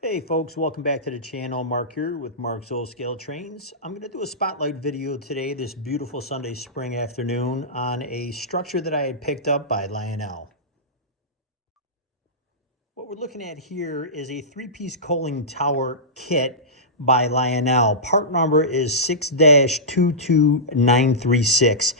Hey folks, welcome back to the channel. Mark here with Mark's Old Scale Trains. I'm going to do a spotlight video today, this beautiful Sunday spring afternoon, on a structure that I had picked up by Lionel. What we're looking at here is a three-piece coaling tower kit by Lionel. Part number is 6-22936.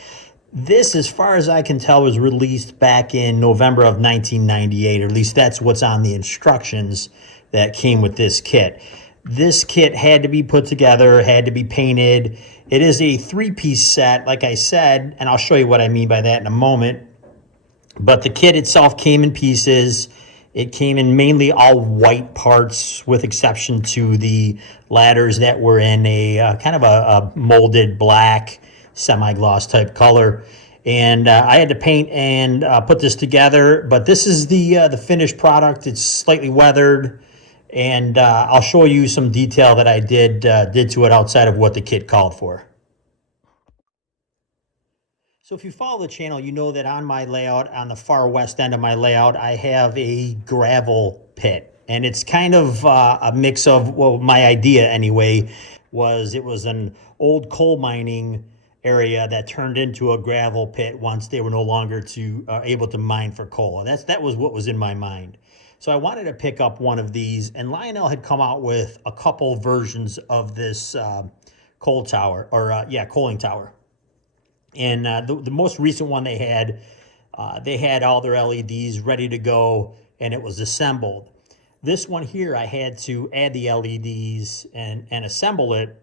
This, as far as I can tell, was released back in November of 1998, or at least that's what's on the instructions that came with this kit. This kit had to be put together, had to be painted. It is a three-piece set, like I said, and I'll show you what I mean by that in a moment. But the kit itself came in pieces. It came in mainly all white parts, with exception to the ladders that were in a kind of a molded black semi-gloss type color. And I had to paint and put this together. But this is the finished product. It's slightly weathered, and I'll show you some detail that I did to it outside of what the kit called for. So if you follow the channel, you know that on my layout, on the far west end of my layout, I have a gravel pit. And it's kind of a mix of, well, my idea anyway, was it was an old coal mining area that turned into a gravel pit once they were no longer able to mine for coal. That was what was in my mind. So I wanted to pick up one of these, and Lionel had come out with a couple versions of this coal tower, or coaling tower. And the most recent one they had all their LEDs ready to go, and it was assembled. This one here, I had to add the LEDs and assemble it.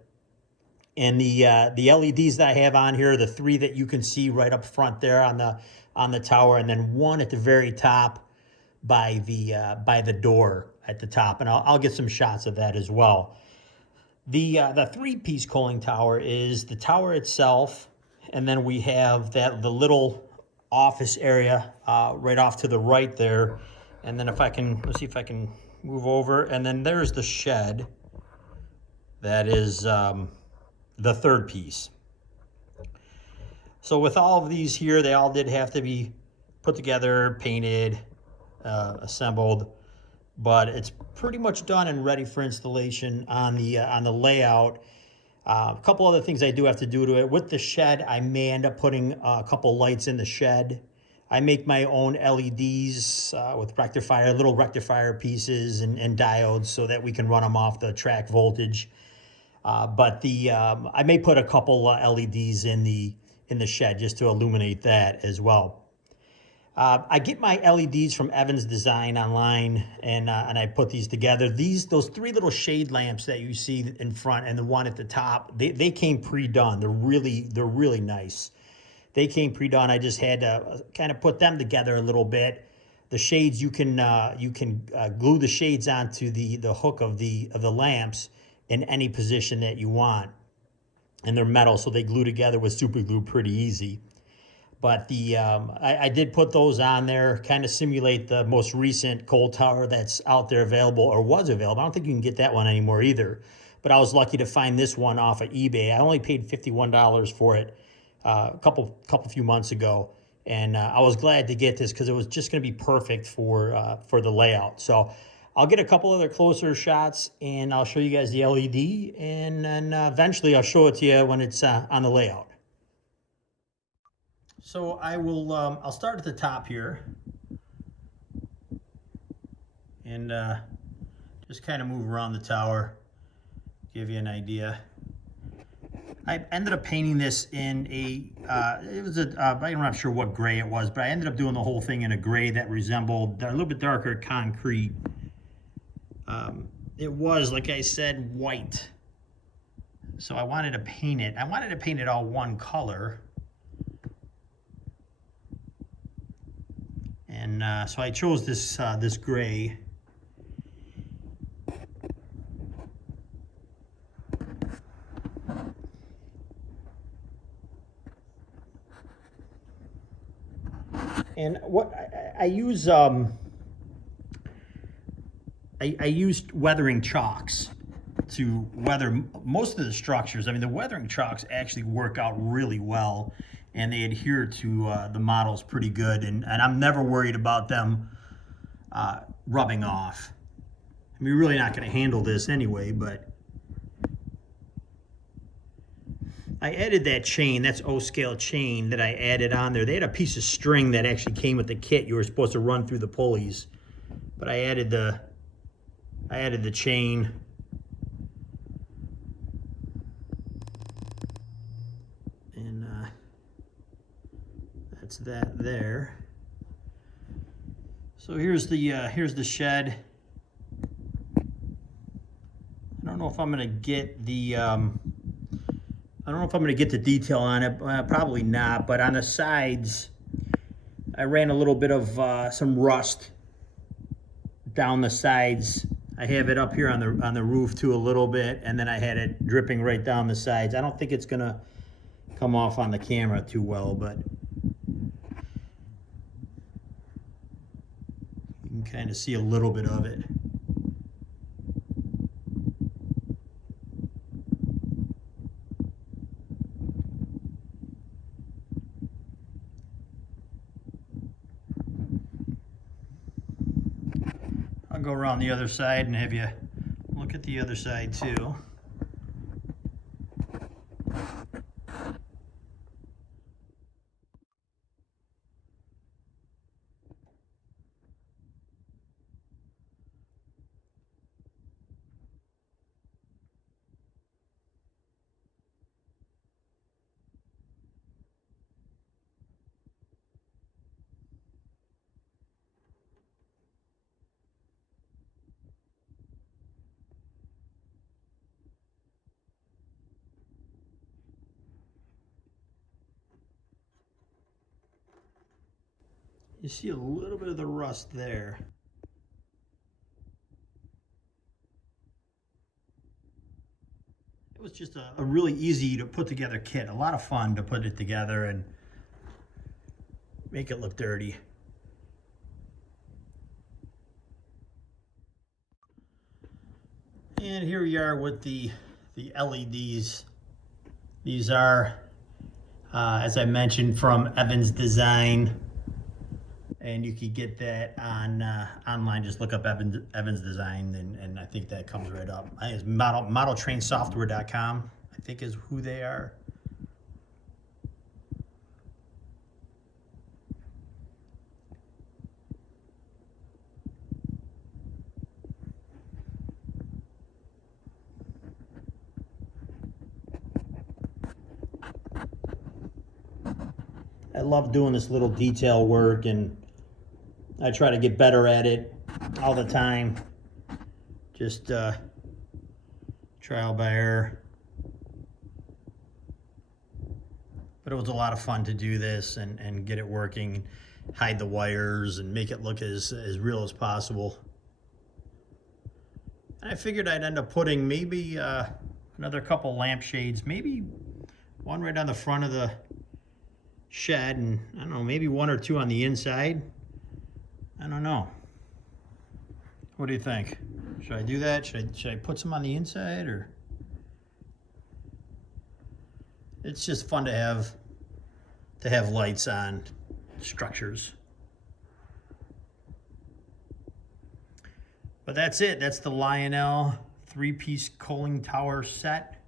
And the LEDs that I have on here, the three that you can see right up front there on the tower, and then one at the very top by the door at the top. And I'll get some shots of that as well. The three-piece coaling tower is the tower itself, and then we have the little office area right off to the right there. And then let's see if I can move over. And then there's the shed. That is the third piece. So with all of these here, they all did have to be put together, painted, assembled, but it's pretty much done and ready for installation on the layout. A couple other things I do have to do to it. With the shed, I may end up putting a couple lights in the shed. I make my own LEDs with little rectifier pieces and diodes, so that we can run them off the track voltage. But I may put a couple LEDs in the shed just to illuminate that as well. I get my LEDs from Evans Design online, and I put these together. Those three little shade lamps that you see in front and the one at the top, they came pre-done. They're really nice. They came pre-done. I just had to kind of put them together a little bit. The shades, you can glue the shades onto the hook of the lamps in any position that you want, and they're metal, so they glue together with super glue pretty easy. But I did put those on there, kind of simulate the most recent coal tower that's out there available, or was available. I don't think you can get that one anymore either. But I was lucky to find this one off of eBay. I only paid $51 for it a few months ago, and I was glad to get this because it was just going to be perfect for the layout. So I'll get a couple other closer shots, and I'll show you guys the LED, and then eventually I'll show it to you when it's on the layout. So I'll start at the top here, and just kind of move around the tower, give you an idea. I ended up painting this in I'm not sure what gray it was, but I ended up doing the whole thing in a gray that resembled a little bit darker concrete. It was, like I said, white. So I wanted to paint it. I wanted to paint it all one color. And so I chose this gray. And what I use, I used weathering chalks to weather most of the structures. I mean, the weathering chalks actually work out really well, and they adhere to the models pretty good. And I'm never worried about them rubbing off. I mean, we're really not going to handle this anyway, but I added that chain. That's O-scale chain that I added on there. They had a piece of string that actually came with the kit. You were supposed to run through the pulleys, but I added the chain. And that's that there. So here's the shed. I don't know if I'm gonna get the I don't know if I'm gonna get the detail on it. Probably not. But on the sides, I ran a little bit of some rust down the sides. I have it up here on the roof too a little bit, and then I had it dripping right down the sides. I don't think it's gonna come off on the camera too well, but you can kind of see a little bit of it. I'll go around the other side and have you look at the other side too. You see a little bit of the rust there. It was just a really easy to put together kit. A lot of fun to put it together and make it look dirty. And here we are with the LEDs. These are, as I mentioned, from Evans Design. And you can get that on online. Just look up Evans Design, and I think that comes right up. I think it's modeltrainsoftware.com, I think is who they are. I love doing this little detail work, and I try to get better at it all the time. Just trial by error. But it was a lot of fun to do this and get it working, hide the wires, and make it look as real as possible. And I figured I'd end up putting maybe another couple lampshades, maybe one right on the front of the shed, and I don't know, maybe one or two on the inside. I don't know. What do you think? Should I do that? Should I put some on the inside, or? It's just fun to have lights on structures. But that's it. That's the Lionel 3-piece cooling tower set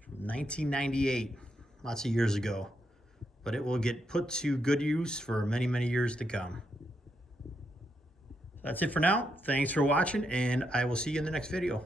from 1998. Lots of years ago. But it will get put to good use for many, many years to come. That's it for now. Thanks for watching, and I will see you in the next video.